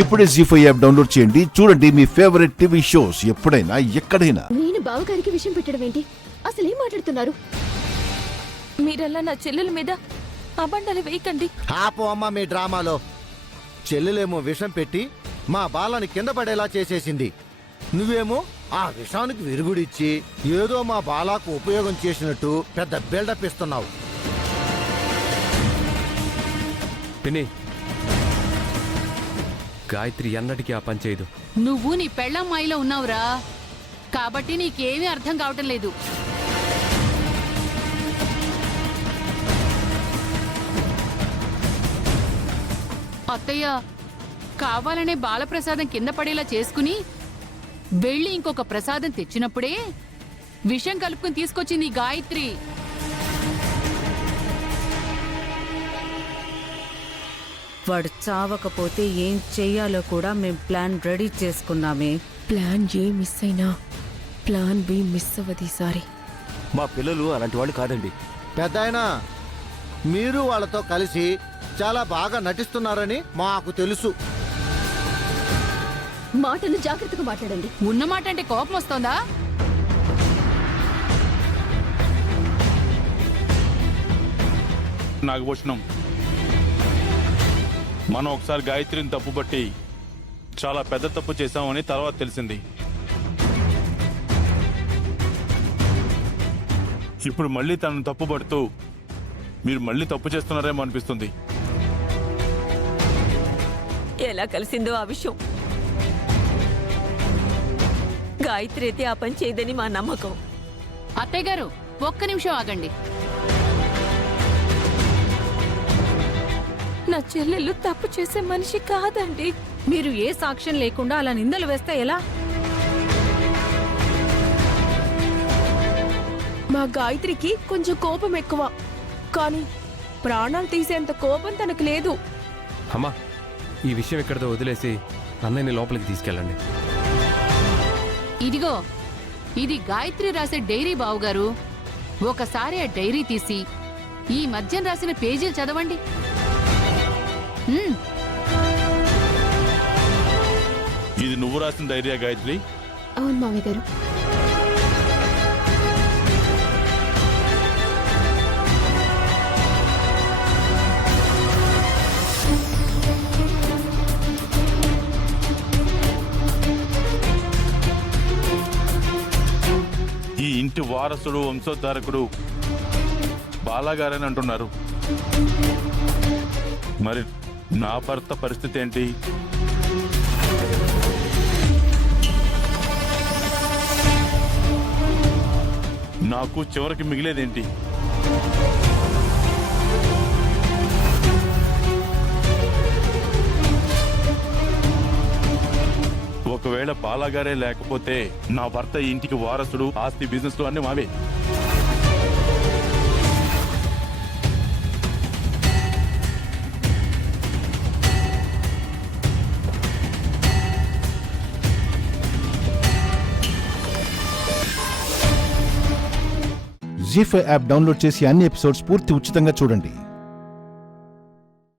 ఇప్పుడే జీ5 app download చేయండి. చూడండి మీ ఫేవరెట్ టీవీ షోస్ ఎప్పుడైనా ఎక్కడైనా. నేను బావగారికి విషయం పెట్టడం ఏంటి? అసలు ఏం మాట్లాడుతున్నారు? మీరల్లా నా చెల్లెల మీద అబండాలు వేయకండి. ఆపు అమ్మ మీ డ్రామాలో. చెల్లెలేమో విషం పెట్టి మా బాలని కింద పడేలా చేసేసింది. నువ్వేమో ఆ విషానికి విరుగుడిచ్చి ఏదో మా బాలాకు ఉపయోగం చేసినట్టు పెద్ద బిల్డప్ ఇస్తున్నావు. పిన్ని, గాయత్రి ఎన్నటికీ ఆ పని చేయదు. నువ్వు నీ పెళ్ళమ్మాయిలో ఉన్నావురా, కాబట్టి నీకేమీ అర్థం కావటం లేదు. అత్తయ్య కావాలనే బాలప్రసాదం కింద పడేలా చేసుకుని వెళ్ళి ఇంకొక ప్రసాదం తెచ్చినప్పుడే విషం కలుపుకుని తీసుకొచ్చింది ఈ గాయత్రి. వాడు చావకపోతే ఏం చెయ్యాలో కూడా మేం plan ready చేసుకున్నామే. Plan A miss అయినా ప్లాన్ బి మిస్ అవ్వదు ఈసారి. మా పిల్లలు అలాంటి వాళ్ళు కాదండి. పెద్దాయనా, మీరు వాళ్ళతో కలిసి చాలా బాగా నటిస్తున్నారని మాకు తెలుసు. మాటలు జాగ్రత్తగా మాట్లాడండి. ఉన్నమాట అంటే కోపం వస్తోందా? నాగభూషణం, మనం ఒకసారి గాయత్రిని తప్పుపట్టి చాలా పెద్ద తప్పు చేశామని తర్వాత తెలిసింది. ఇప్పుడు మళ్ళీ తనను తప్పుపడుతూ మీరు మళ్ళీ తప్పు చేస్తున్నారేమో అనిపిస్తుంది. ఎలా కలిసిందో ఆ విషయం. గాయత్రి అయితే ఆ పని చేయదని మా నమ్మకం. అత్తయ్య గారు ఒక్క నిమిషం ఆగండి. నా చెల్లెళ్ళు తప్పు చేసే మనిషి కాదండి. మీరు ఏ సాక్ష్యం లేకుండా అలా నిందలు వేస్తే ఎలా? మా గాయత్రికి కొంచెం కోపం ఎక్కువ, కానీ ప్రాణాలు తీసేంత కోపం తనకు లేదు. అమ్మా, ఈ విషయం ఎక్కడితో వదిలేసి అన్నయ్యని లోపలికి తీసుకెళ్ళండి. ఇదిగో, ఇది గాయత్రి రాసే డైరీ బావుగారు. ఒకసారి ఆ డైరీ తీసి ఈ మధ్యం రాసిన పేజీలు చదవండి. ఇది నువ్వు రాసిన డైరీయా గాయత్రి? అవును మావయ్య గారు. ఈ ఇంటి వారసుడు వంశోద్ధారకుడు బాలాగారని అంటున్నారు. మరి నా భర్త పరిస్థితి ఏంటి? నాకు చివరికి మిగిలేదేంటి? ఒకవేళ బాలాగారే లేకపోతే నా భర్త ఈ ఇంటికి వారసుడు, ఆస్తి, బిజినెస్ అన్ని మావే. జీ5 యాప్ డౌన్లోడ్ చేసి అన్ని ఎపిసోడ్స్ పూర్తి ఉచితంగా చూడండి.